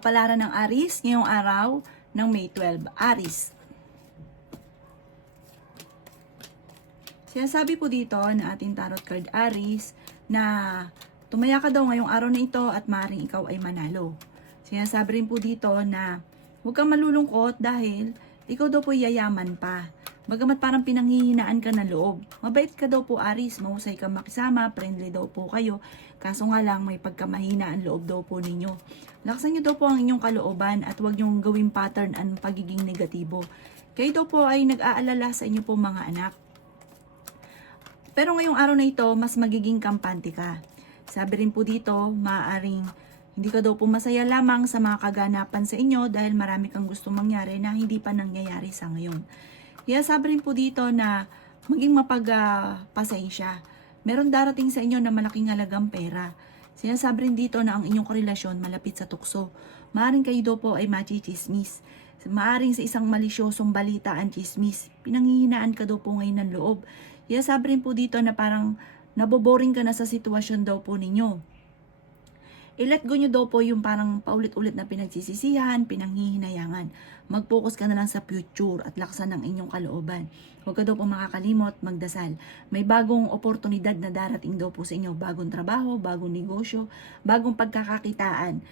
Kapalaran ng Aries ngayong araw ng May 12. Aries. Sinasabi po dito na ating tarot card Aries na tumaya ka daw ngayong araw na ito at maaaring ikaw ay manalo. Sinasabi rin po dito na huwag kang malulungkot dahil ikaw daw po yayaman pa. Bagamat parang pinanghihinaan ka ng loob. Mabait ka daw po Aries, mahusay kang makisama, friendly daw po kayo. Kaso nga lang may pagkamahina ang loob daw po ninyo. Lakasan nyo daw po ang inyong kalooban at huwag nyong gawing pattern ang pagiging negatibo. Kayo daw po ay nag-aalala sa inyo po mga anak. Pero ngayong araw na ito, mas magiging kampante ka. Sabi rin po dito, maaaring hindi ka daw po masaya lamang sa mga kaganapan sa inyo dahil marami kang gusto mangyari na hindi pa nangyayari sa ngayon. Kaya sabi rin po dito na maging mapagpasensya. Meron darating sa inyo na malaking halagang pera. Sinasabi rin dito na ang inyong korelasyon malapit sa tukso. Maaring kayo daw po ay machichismis. Maaring sa isang malisyosong balita ang chismis. Pinanghihinaan ka daw po ngayon ng loob. Kaya sabi rin po dito na parang naboboring ka na sa sitwasyon daw po ninyo. I-let go nyo daw po yung parang paulit-ulit na pinagsisisihan, pinanghihinayangan. Mag-focus ka na lang sa future at laksan ng inyong kalooban. Huwag ka daw po makakalimot, magdasal. May bagong oportunidad na darating daw po sa inyo. Bagong trabaho, bagong negosyo, bagong pagkakakitaan.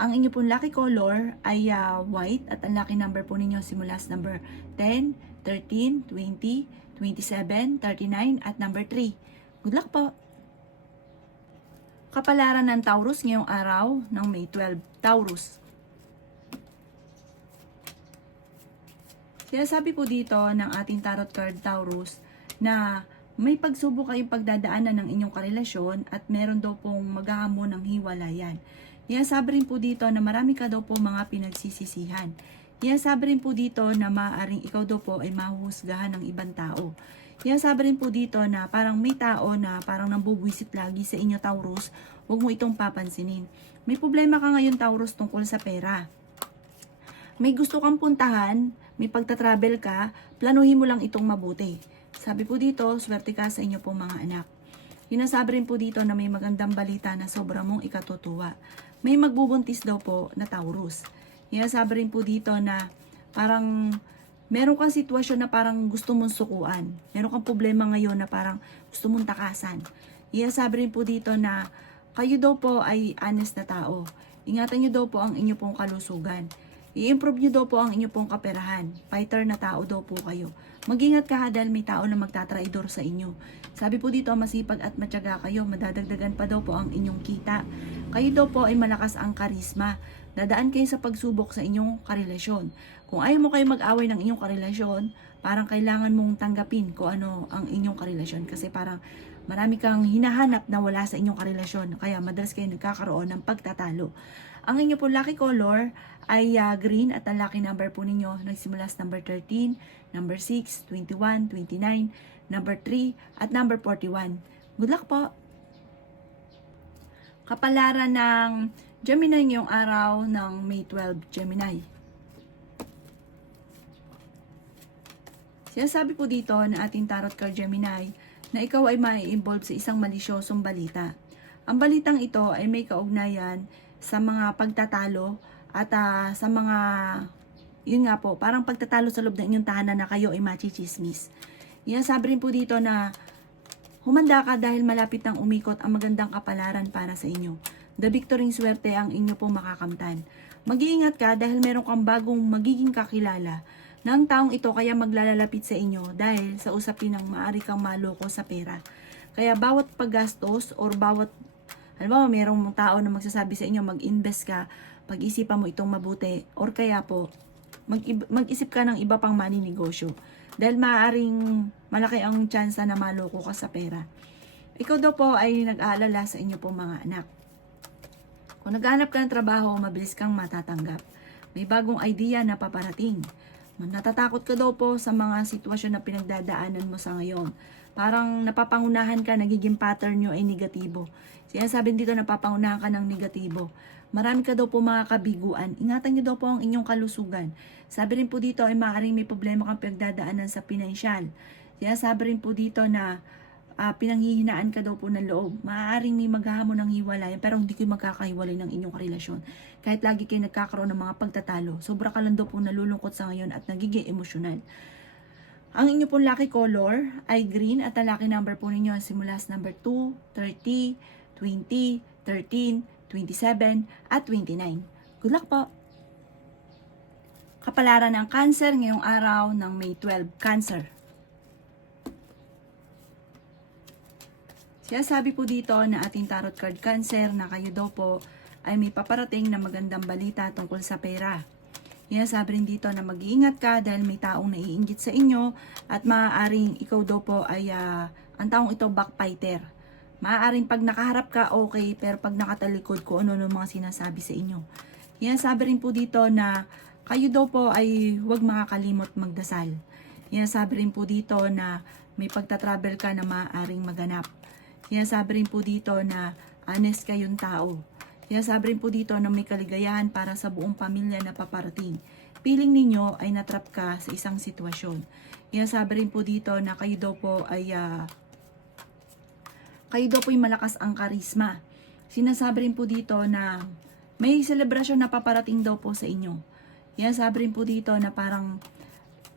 Ang inyo pong lucky color ay white at ang lucky number po ninyo simula sa number 10, 13, 20, 27, 39 at number 3. Good luck po! Kapalaran ng Taurus ngayong araw ng May 12. Taurus. Sinasabi po dito ng ating tarot card Taurus na may pagsubok kayong pagdadaanan ng inyong karelasyon at meron daw pong maghahamon ng hiwalayan. Sinasabi rin po dito na marami ka daw po mga pinagsisisihan. Sinasabi rin po dito na maaaring ikaw daw po ay mahuhusgahan ng ibang tao. Sabi rin po dito na parang may tao na parang nambubwisit lagi sa inyo Taurus, huwag mo itong papansinin. May problema ka ngayon Taurus tungkol sa pera. May gusto kang puntahan, may pagta-travel ka, planuhin mo lang itong mabuti. Sabi po dito, swerte ka sa inyo pong mga anak. Sinasabi rin po dito na may magandang balita na sobra mong ikatutuwa. May magbubuntis daw po na Taurus. Sinasabi rin po dito na parang meron kang sitwasyon na parang gusto mong sukuan. Meron kang problema ngayon na parang gusto mong takasan. Sabi rin po dito na kayo daw po ay honest na tao. Ingatan nyo daw po ang inyo pong kalusugan. I-improve nyo daw po ang inyo pong kaperahan. Fighter na tao daw po kayo. Mag-ingat ka dahil may tao na magtatraidor sa inyo. Sabi po dito, masipag at matyaga kayo. Madadagdagan pa daw po ang inyong kita. Kayo daw po ay malakas ang karisma. Dadaan kayo sa pagsubok sa inyong karelasyon. Kung ayaw mo kayo mag-away ng inyong karelasyon, parang kailangan mong tanggapin kung ano ang inyong karelasyon. Kasi parang marami kang hinahanap na wala sa inyong karelasyon. Kaya madalas kayo nagkakaroon ng pagtatalo. Ang inyo po lucky color ay green at ang lucky number po ninyo nagsimula sa number 13, number 6, 21, 29, number 3, at number 41. Good luck po! Kapalaran ng Gemini ngayong araw ng May 12, Gemini. Sinasabi po dito na ating tarot card Gemini na ikaw ay mai-involve sa isang malisyosong balita. Ang balitang ito ay may kaugnayan sa mga pagtatalo at sa mga, yun nga po, parang pagtatalo sa loob ng inyong tahanan na kayo ay machichismis. Sabi rin po dito na humanda ka dahil malapit nang umikot ang magandang kapalaran para sa inyo. The victory swerte ang inyo pong makakamtan. Mag-iingat ka dahil meron kang bagong magiging kakilala ng taong ito kaya maglalalapit sa inyo dahil sa usapin ng maaari kang maloko sa pera. Kaya bawat paggastos or bawat, halimbawa merong tao na magsasabi sa inyo mag-invest ka, pag-isipan mo itong mabuti or kaya po mag-isip ka ng iba pang maninegosyo dahil maaaring malaki ang tsansa na maloko ka sa pera. Ikaw daw po ay nag-aalala sa inyo pong mga anak. Kung naghahanap ka ng trabaho, mabilis kang matatanggap. May bagong idea na paparating. Natatakot ka daw po sa mga sitwasyon na pinagdadaanan mo sa ngayon. Parang napapangunahan ka, nagiging pattern nyo ay negatibo. Sinasabi dito napapangunahan ka ng negatibo. Marami ka daw po mga kabiguan. Ingatan nyo daw po ang inyong kalusugan. Sabi rin po dito ay maaaring may problema kang pinagdadaanan sa pinansyal. Sinasabi rin po dito na pinanghihinaan ka daw po ng loob. Maaaring may maghahamon ng hiwalayan pero hindi kayo magkakahiwalay ng inyong relasyon. Kahit lagi kayo nagkakaroon ng mga pagtatalo, sobra ka lang daw po nalulungkot sa ngayon at nagiging emosyonal. Ang inyo pong lucky color ay green at ang lucky number po ninyo simula sa number 2, 30, 20, 13, 27, at 29. Good luck po! Kapalaran ng Cancer ngayong araw ng May 12. Cancer. Sabi po dito na ating tarot card Cancer na kayo daw po ay may paparating na magandang balita tungkol sa pera. Sabi rin dito na mag-iingat ka dahil may taong naiinggit sa inyo at maaaring ikaw daw po ay ang taong ito backbiter. Maaaring pag nakaharap ka okay pero pag nakatalikod ko ano mga sinasabi sa inyo. Sabi rin po dito na kayo daw po ay huwag makakalimot magdasal. Sabi rin po dito na may pagta-travel ka na maaaring maganap. Sabi rin po dito na honest kayong tao. Sabi rin po dito na may kaligayahan para sa buong pamilya na paparating. Piling ninyo ay natrap ka sa isang sitwasyon. Sabi rin po dito na kayo daw po ay malakas ang karisma. Sinasabi rin po dito na may selebrasyon na paparating daw po sa inyo. Sabi rin po dito na parang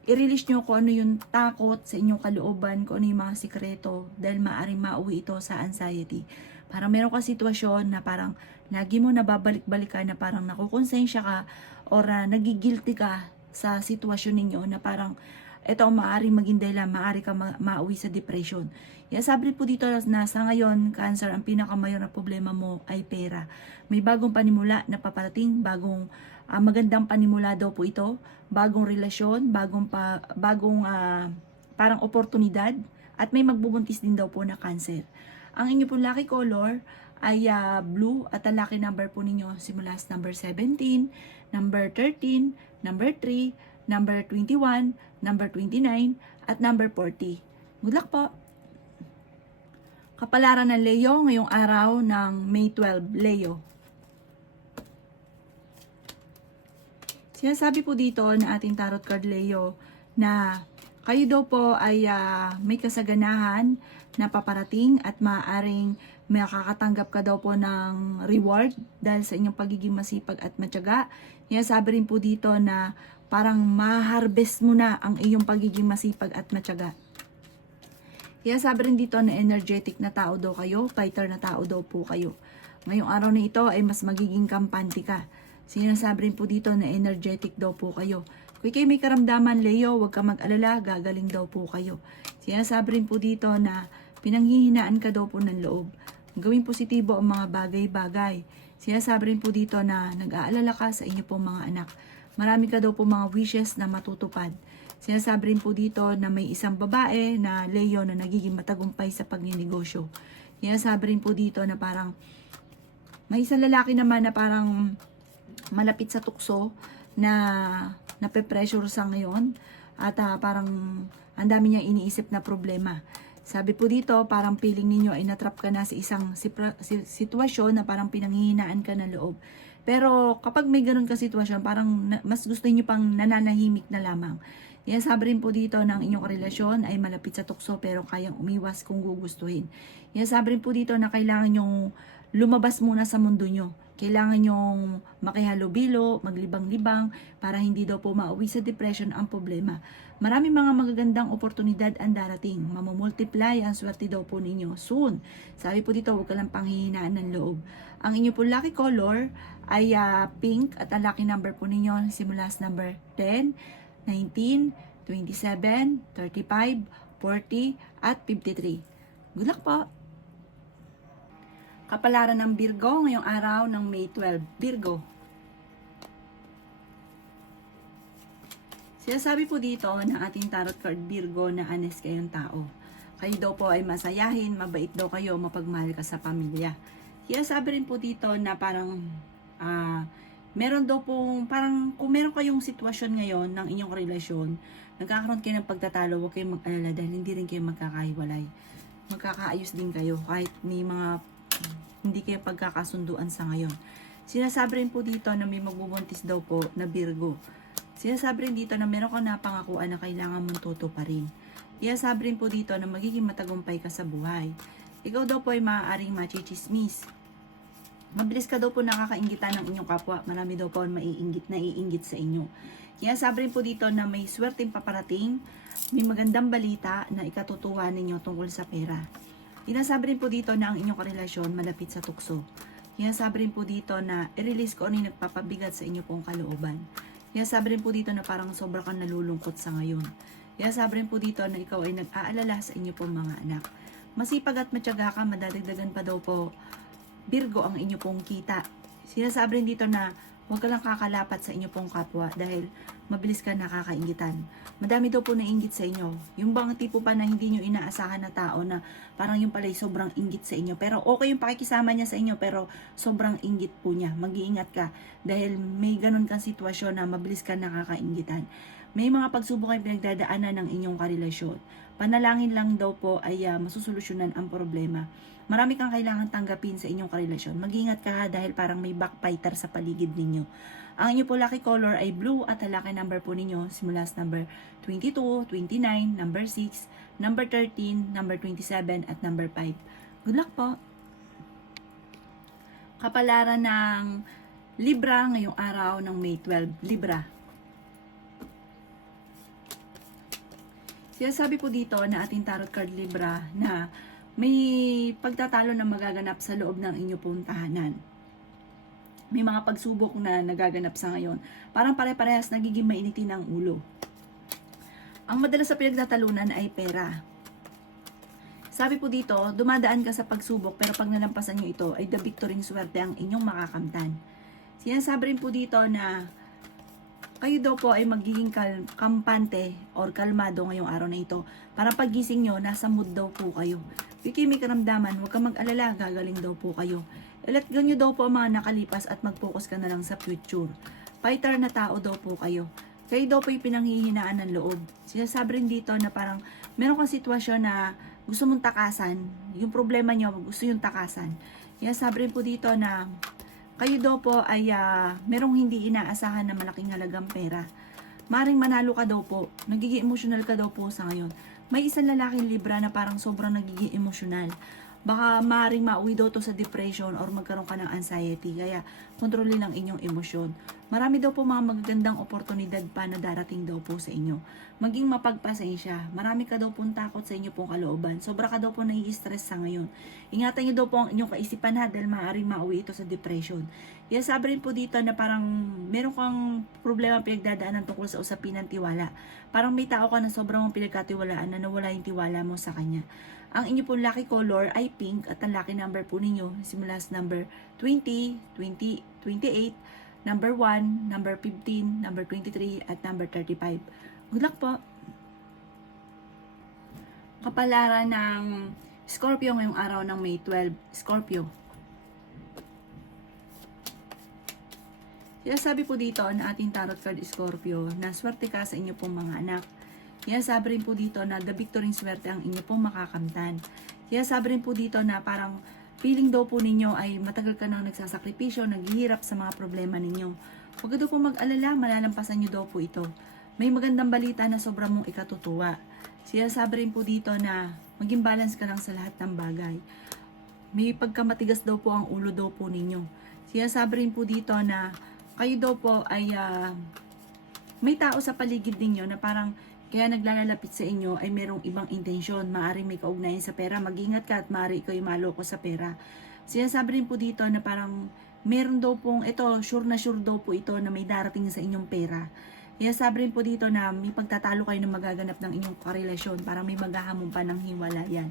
i-release nyo kung ano yung takot sa inyong kalooban, kung ano yung mga sikreto dahil maaaring mauwi ito sa anxiety. Parang meron ka sitwasyon na parang lagi mo nababalik-balikan na parang nakukonsensya ka or nagigilty ka sa sitwasyon ninyo na parang ito ang maaaring maging dahilan, maaari ka mauwi sa depression. Sabi po dito na sa ngayon, Cancer, ang pinakamayor na problema mo ay pera. May bagong panimula na paparating, bagong magandang panimula daw po ito, bagong relasyon, bagong parang oportunidad at may magbubuntis din daw po na Cancer. Ang inyo po lucky color ay blue at ang lucky number po ninyo simula sa number 17, number 13, number 3, number 21, number 29, at number 40. Good luck po! Kapalaran ng Leo ngayong araw ng May 12, Leo. Sinasabi po dito na ating tarot card Leo na kayo daw po ay may kasaganahan na paparating at maaaring makakatanggap ka daw po ng reward dahil sa inyong pagiging masipag at matyaga. Sabi rin po dito na parang ma-harvest mo na ang iyong pagiging masipag at matyaga. Sabi rin dito na energetic na tao daw kayo, fighter na tao daw po kayo. Ngayong araw na ito ay mas magiging kampante ka. Sinasabi rin po dito na energetic daw po kayo. Kung kayo may karamdaman, Leo, huwag ka mag-alala, gagaling daw po kayo. Sinasabi rin po dito na pinanghihinaan ka daw po ng loob. Gawing positibo ang mga bagay-bagay. Sinasabi rin po dito na nag-aalala ka sa inyo pong mga anak. Marami ka daw po mga wishes na matutupad. Sinasabi rin po dito na may isang babae na Leo na nagiging matagumpay sa pagninegosyo. Sinasabi rin po dito na parang may isang lalaki naman na parang malapit sa tukso na nape-pressure sa ngayon at parang ang dami niyang iniisip na problema. Sabi po dito, parang feeling ninyo ay natrap ka na sa isang sitwasyon na parang pinanghihinaan ka ng loob. Pero kapag may ganun ka sitwasyon, parang mas gusto niyo pang nananahimik na lamang. Sabi rin po dito ng inyong relasyon ay malapit sa tukso pero kayang umiwas kung gugustuhin. Sabi rin po dito na kailangan nyong lumabas muna sa mundo nyo. Kailangan nyong makihalubilo, maglibang-libang para hindi daw po mauwi sa depression ang problema. Maraming mga magagandang oportunidad ang darating. Mamumultiply ang swerte daw po ninyo soon. Sabi po dito, huwag ka lang panghihinaan ng loob. Ang inyo po lucky color ay pink at ang lucky number po ninyo simula sa number 10, 19, 27, 35, 40, at 53. Good luck po! Kapalaran ng Virgo ngayong araw ng May 12. Virgo. Sinasabi po dito ng ating tarot card Virgo na honest kayong tao. Kayo daw po ay masayahin, mabait daw kayo, mapagmahal ka sa pamilya. Sinasabi rin po dito na parang meron daw po, parang kung meron kayong sitwasyon ngayon ng inyong relasyon, nagkakaroon kayo ng pagtatalo, huwag kayong mag-alala dahil hindi rin kayo magkakahiwalay. Magkakaayos din kayo kahit may mga hindi kayo pagkakasunduan sa ngayon. Sinasabi rin po dito na may magbubuntis daw po na Virgo. Sinasabi rin dito na meron ka na pangakuan na kailangan mong tutuparin. Iasabi rin po dito na magiging matagumpay ka sa buhay. Ikaw daw po ay maaaring machichismis. Mabilis ka daw po nakakainggitan ng inyong kapwa. Marami daw po ang naiinggit sa inyo. Iasabi rin po dito na may swerteng paparating, may magandang balita na ikatutuwa ninyo tungkol sa pera. Inasabi rin po dito na ang inyong karelasyon malapit sa tukso. Inasabi rin po dito na i-release ko ano yung nagpapabigat sa inyo pong kalooban. Inasabi rin po dito na parang sobra kang nalulungkot sa ngayon. Inasabi rin po dito na ikaw ay nag-aalala sa inyo pong mga anak. Masipag at matyaga ka, madadagdagan pa daw po Virgo ang inyo pong kita. Sinasabi rin dito na huwag ka lang kakalapat sa inyo pong kapwa dahil mabilis ka nakakaingitan. Madami daw po nainggit sa inyo. Yung bang tipo pa na hindi nyo inaasahan na tao na parang yung pala'y sobrang inggit sa inyo. Pero okay yung pakikisama niya sa inyo pero sobrang inggit po niya. Mag-iingat ka dahil may ganun kang sitwasyon na mabilis ka nakakaingitan. May mga pagsubok ay pinagdadaanan ng inyong karelasyon. Panalangin lang daw po ay masusolusyonan ang problema. Marami kang kailangan tanggapin sa inyong karelasyon. Mag-ingat ka ha dahil parang may backbiter sa paligid ninyo. Ang inyo po lucky color ay blue at ang lucky number po ninyo simula sa number 22, 29, number 6, number 13, number 27 at number 5. Good luck po! Kapalaran ng Libra ngayong araw ng May 12. Libra. Sinasabi po dito na ating tarot card Libra na may pagtatalo na magaganap sa loob ng inyo pong tahanan. May mga pagsubok na nagaganap sa ngayon. Parang pare-parehas nagiging mainitin ang ulo. Ang madalas sa pinagtatalunan ay pera. Sabi po dito, dumadaan ka sa pagsubok pero pag nalampasan nyo ito ay the victory swerte ang inyong makakamtan. Sinasabi rin po dito na kayo daw po ay magiging kampante or kalmado ngayong araw na ito. Para pagising nyo, nasa mood daw po kayo. Bigay may karamdaman, huwag kang mag-alala, gagaling daw po kayo. Let go nyo daw po ang mga nakalipas at mag-focus ka na lang sa future. Fighter na tao daw po kayo. Kayo daw po yung pinanghihinaan ng loob. Sinasabi rin dito na parang meron kang sitwasyon na gusto mong takasan. Yung problema nyo, gusto yung takasan. Sinasabi rin po dito na kayo daw po ay merong hindi inaasahan na malaking halagang pera. Maring manalo ka daw po. Nagiging emotional ka daw po sa ngayon. May isang lalaking Libra na parang sobrang nagiging emotional. Baka maring mauwi daw to sa depression or magkaroon ka ng anxiety. Kaya kontrolin ang inyong emosyon. Marami daw po mga magagandang oportunidad pa na darating daw po sa inyo. Maging mapagpasensya. Marami ka daw pong takot sa inyo pong kalooban. Sobra ka daw po nai-stress sa ngayon. Ingatan niyo daw po ang inyong kaisipan ha dahil maaaring mauwi ito sa depression. Kaya sabi rin po dito na parang meron kang problema pinagdadaanan tungkol sa usapin ng tiwala. Parang may tao ka na sobrang mong pinagkatiwalaan na nawala yung tiwala mo sa kanya. Ang inyo pong lucky color ay pink at ang lucky number po ninyo simula sa number 20, 20, 28, number 1, number 15, number 23, at number 35. Good luck po! Kapalaran ng Scorpio ngayong araw ng May 12. Scorpio. Sinasabi po dito na ating tarot card Scorpio na swerte ka sa inyo pong mga anak. Sinasabi rin po dito na the victory swerte ang inyo pong makakamtan. Sinasabi rin po dito na parang feeling daw po ninyo ay matagal ka nang nagsasakripisyo, naghihirap sa mga problema ninyo. Huwag ka daw po mag-alala, malalampasan nyo daw po ito. May magandang balita na sobrang mong ikatutuwa. Sinasabi rin po dito na maging balance ka lang sa lahat ng bagay. May pagkamatigas daw po ang ulo daw po ninyo. Sinasabi rin po dito na kayo daw po ay may tao sa paligid ninyo na parang kaya naglalapit sa inyo ay merong ibang intensyon. Maaring may kaugnayan sa pera. Mag-ingat ka at maaari ikaw yung maloko sa pera. Sinasabi rin po dito na parang meron daw pong, ito, sure daw po ito na may darating sa inyong pera. Sinasabi rin po dito na may pagtatalo kayo na magaganap ng inyong karelasyon. Parang may maghahamon pa ng hiwalayan.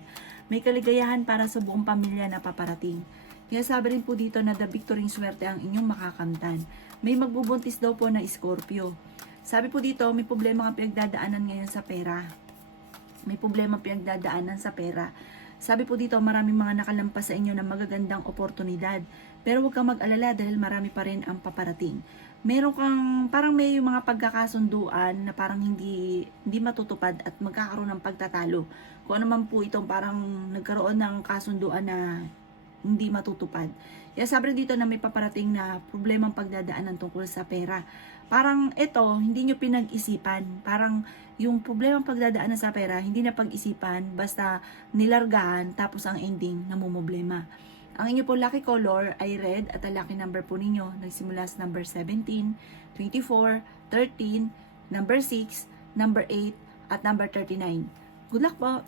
May kaligayahan para sa buong pamilya na paparating. Sinasabi rin po dito na the victory swerte ang inyong makakamtan. May magbubuntis daw po na Scorpio. Sabi po dito, may problema kang pinagdadaanan ngayon sa pera. May problema pinagdadaanan sa pera. Sabi po dito, maraming mga nakalampas sa inyo na magagandang oportunidad. Pero huwag kang mag-alala dahil marami pa rin ang paparating. Meron kang, parang may mga pagkakasunduan na parang hindi matutupad at magkakaroon ng pagtatalo. Kung ano man po itong parang nagkaroon ng kasunduan na hindi matutupad. Kaya sabi dito na may paparating na problemang pagdadaanan tungkol sa pera. Parang ito, hindi nyo pinag-isipan. Parang yung problemang pagdadaanan sa pera, hindi na pag-isipan, basta nilargahan, tapos ang ending, namumblema. Ang inyo po lucky color ay red at ang lucky number po ninyo nagsimula sa number 17, 24, 13, number 6, number 8, at number 39. Good luck po!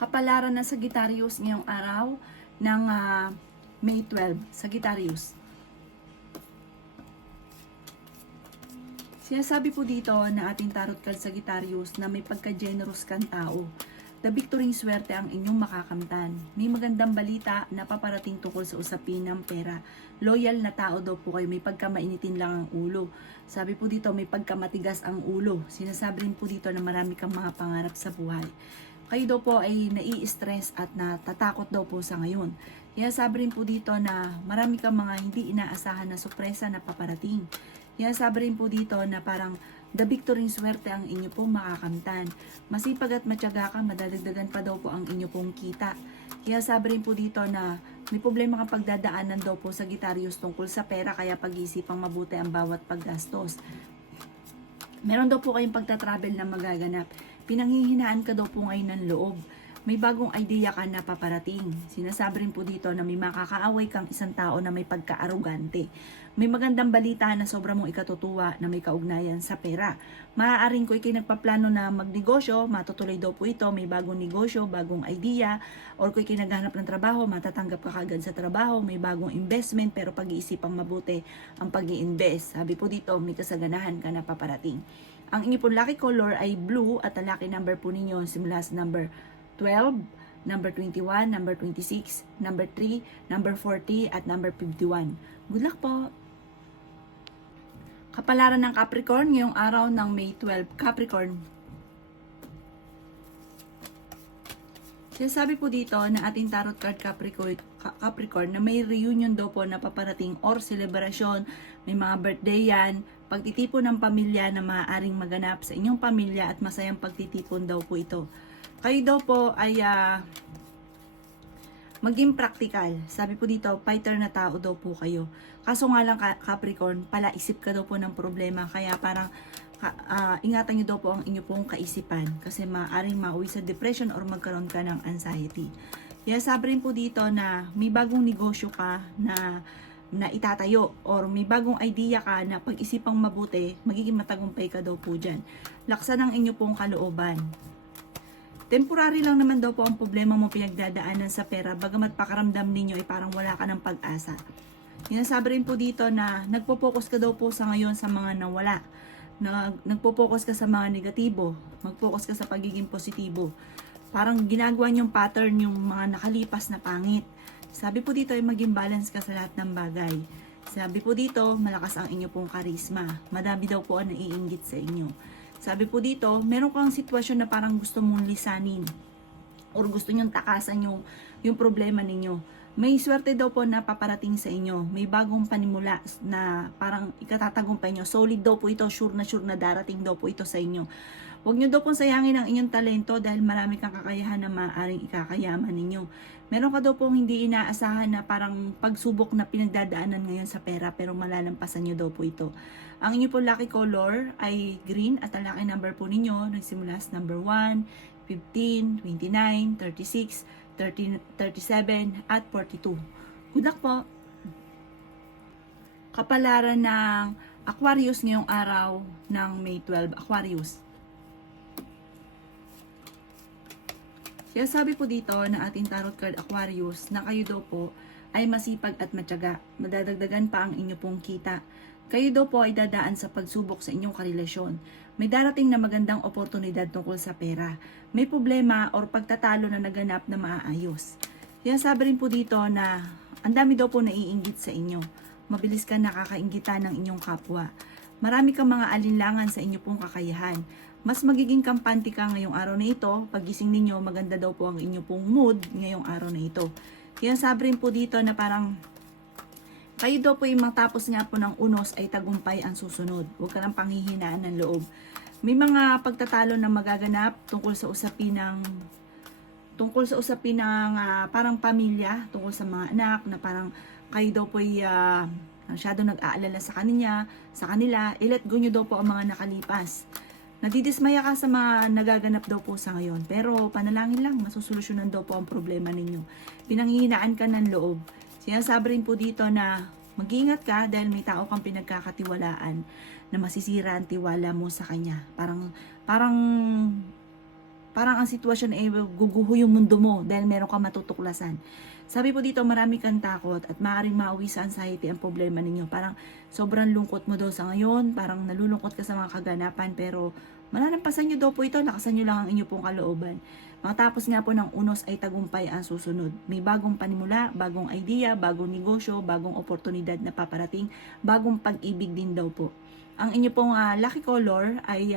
Kapalaran ng Sagittarius ngayong araw ng May 12. Sagittarius. Sinasabi po dito na ating tarot card Sagittarius na may pagka-generous kang tao. The victory swerte ang inyong makakamtan. May magandang balita na paparating tungkol sa usapin ng pera. Loyal na tao daw po kayo, may pagkamainitin lang ang ulo. Sabi po dito, may pagkamatigas ang ulo. Sinasabi rin po dito na marami kang mga pangarap sa buhay. Kayo daw po ay nai-stress at natatakot daw po sa ngayon. Kaya sabi rin po dito na marami kang mga hindi inaasahan na sorpresa na paparating. Kaya sabi rin po dito na parang the victory swerte ang inyo pong makakamtan. Masipag at matyaga ka, madadagdagan pa daw po ang inyo pong kita. Kaya sabi rin po dito na may problema kang pagdadaanan daw po sa Sagittarius tungkol sa pera, kaya pag-isipang mabuti ang bawat paggastos. Meron daw po kayong pagta-travel na magaganap. Pinanghihinaan ka daw po ngayon ng loob. May bagong idea ka na paparating. Sinasabi rin po dito na may makakaaway kang isang tao na may pagka-arugante. May magandang balita na sobra mong ikatutuwa na may kaugnayan sa pera. Maaaring ko ikay nagpaplano na magnegosyo, matutuloy daw po ito, may bagong negosyo, bagong idea, or kung ikay naghahanap ng trabaho, matatanggap ka kagad sa trabaho, may bagong investment, pero pag-iisipang mabuti ang pag-i-invest. Sabi po dito, may kasaganahan ka na paparating. Ang inyo pong lucky color ay blue at ang lucky number po ninyo simula sa number 12, number 21, number 26, number 3, number 40, at number 51. Good luck po! Kapalaran ng Capricorn ngayong araw ng May 12. Capricorn. Sinasabi po dito na ating tarot card Capricorn na may reunion daw po na paparating or celebration, may mga birthday yan, pagtitipon ng pamilya na maaaring maganap sa inyong pamilya at masayang pagtitipon daw po ito. Kayo daw po ay maging practical. Sabi po dito, fighter na tao daw po kayo. Kaso nga lang Capricorn, palaisip ka daw po ng problema. Kaya parang ingatan nyo daw po ang inyo pong kaisipan. Kasi maaaring mauwi sa depression or magkaroon ka ng anxiety. Kaya sabi rin po dito na may bagong negosyo ka na itatayo or may bagong idea ka na pag-isipang mabuti, magiging matagumpay ka daw po dyan. Laksan ang inyo pong kalooban. Temporary lang naman daw po ang problema mo pinagdadaanan sa pera, bagamat pakaramdam ninyo ay parang wala ka ng pag-asa. Sinasabi rin po dito na nagpo-focus ka daw po sa ngayon sa mga nawala. Nagpo-focus ka sa mga negatibo, mag-focus ka sa pagiging positibo. Parang ginagawa niyong pattern yung mga nakalipas na pangit. Sabi po dito ay maging balance ka sa lahat ng bagay. Sabi po dito, malakas ang inyo pong karisma. Madami daw po ang naiinggit sa inyo. Sabi po dito, meron kang sitwasyon na parang gusto mong lisanin or gusto nyong takasan yung problema ninyo. May swerte daw po na paparating sa inyo. May bagong panimula na parang ikatatagumpay nyo. Solid daw po ito, sure na darating daw po ito sa inyo. Huwag nyo daw pong sayangin ang inyong talento dahil marami kang kakayahan na maaaring ikakayaman ninyo. Meron ka daw pong hindi inaasahan na parang pagsubok na pinagdadaanan ngayon sa pera pero malalampasan nyo daw po ito. Ang inyo po lucky color ay green at ang lucky number po ninyo nagsimula sa number 1, 15, 29, 36, 37, at 42. Good luck po! Kapalaran ng Aquarius ngayong araw ng May 12. Aquarius. Kaya sabi po dito na ating tarot card Aquarius na kayo daw po ay masipag at matyaga. Madadagdagan pa ang inyo pong kita. Kayo daw po ay dadaan sa pagsubok sa inyong karelasyon. May darating na magandang oportunidad tungkol sa pera. May problema or pagtatalo na naganap na maaayos. Kaya sabi rin po dito na ang dami daw po naiinggit sa inyo. Mabilis ka nakakainggitan ng inyong kapwa. Marami kang mga alinlangan sa inyo pong kakayahan. Mas magiging kampante ka ngayong araw na ito. Pagising ninyo, maganda daw po ang inyo pong mood ngayong araw na ito. Kaya sabi rin po dito na parang kayo daw po yung matapos nga po ng unos ay tagumpay ang susunod. Huwag ka ng panghihinaan ng loob. May mga pagtatalo na magaganap tungkol sa usapin ng tungkol sa usapin ng parang pamilya, tungkol sa mga anak, na parang kayo daw po masyado nag-aalala sa kanila, i-let go nyo daw po ang mga nakalipas. Nadidismaya ka sa mga nagaganap daw po sa ngayon, pero panalangin lang, masusolusyonan daw po ang problema ninyo. Pinanghihinaan ka ng loob. Sinasabi rin po dito na mag-iingat ka dahil may tao kang pinagkakatiwalaan na masisira ang tiwala mo sa kanya. Parang ang sitwasyon ay guguho yung mundo mo dahil meron kang matutuklasan. Sabi po dito, marami kang takot at maaaring mauwi sa anxiety ang problema ninyo. Parang sobrang lungkot mo daw sa ngayon, parang nalulungkot ka sa mga kaganapan, pero malalampasan nyo daw po ito, lakasan nyo lang ang inyo pong kalooban. Matapos nga po ng unos ay tagumpay ang susunod. May bagong panimula, bagong idea, bagong negosyo, bagong oportunidad na paparating, bagong pag-ibig din daw po. Ang inyo pong lucky color ay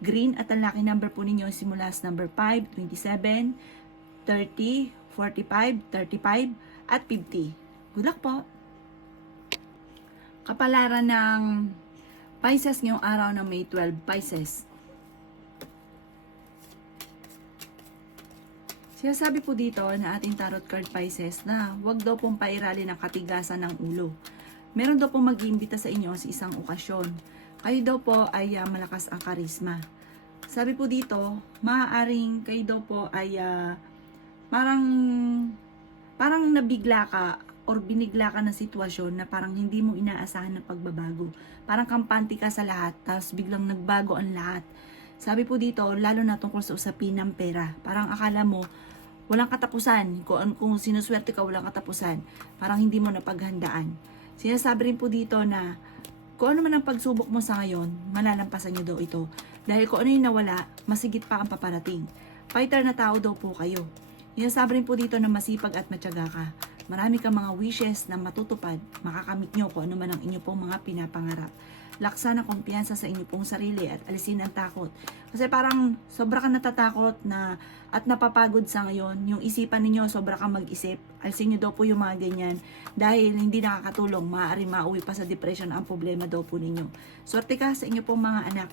green at ang lucky number po ninyo simula sa number 5, 27, 30, 45, 35, at 50. Good luck po! Kapalaran ng Pisces ngayong araw ng May 12, Pisces. Sinasabi po dito na ating tarot card Pisces na huwag daw pong pairali ng katigasan ng ulo. Meron daw pong mag-iimbita sa inyo sa isang okasyon. Kayo daw po ay malakas ang karisma. Sabi po dito, maaaring kayo daw po ay parang nabigla ka or binigla ka ng sitwasyon na parang hindi mo inaasahan ng pagbabago. Parang kampante ka sa lahat, tapos biglang nagbago ang lahat. Sabi po dito, lalo na tungkol sa usapin ng pera. Parang akala mo, walang katapusan. Kung sinuswerte ka, walang katapusan. Parang hindi mo napaghandaan. Sinasabi rin po dito na kung ano man ang pagsubok mo sa ngayon, malalampasan nyo daw ito. Dahil kung ano yung nawala, masigit pa ang paparating. Fighter na tao daw po kayo. Sinasabi rin po dito na masipag at matyaga ka. Marami kang mga wishes na matutupad, makakamit nyo kung ano man ang inyo pong mga pinapangarap. Laksan ang kumpiyansa sa inyo pong sarili at alisin ang takot. Kasi parang sobra ka natatakot na at napapagod sa ngayon. Yung isipan ninyo, sobra kang mag-isip. Alisin nyo daw po yung mga ganyan. Dahil hindi nakakatulong, maaari mauwi pa sa depression ang problema daw po ninyo. Swerte ka sa inyo pong mga anak.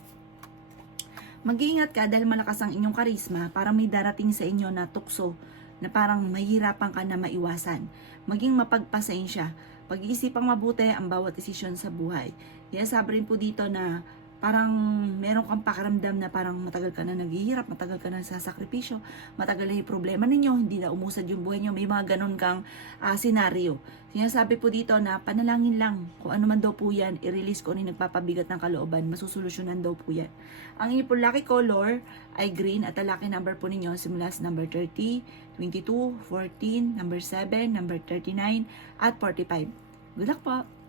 Mag-iingat ka dahil malakas ang inyong karisma para may darating sa inyo na tukso na parang mahirapan ka na maiwasan. Maging mapagpasensya. Pag-iisipang mabuti ang bawat desisyon sa buhay. Sabi rin po dito na parang meron kang pakiramdam na parang matagal ka na naghihirap, matagal ka na sasakripisyo, matagal na yung problema ninyo, hindi na umusad yung buhay nyo, may mga ganun kang senaryo. Sinasabi po dito na panalangin lang, kung ano man daw po yan, i-release ko ano yung nagpapabigat ng kalooban, masusolusyonan daw po yan. Ang inyo po lucky color ay green at ang lucky number po ninyo simula sa number 30, 22, 14, number 7, number 39, at 45. Good luck po!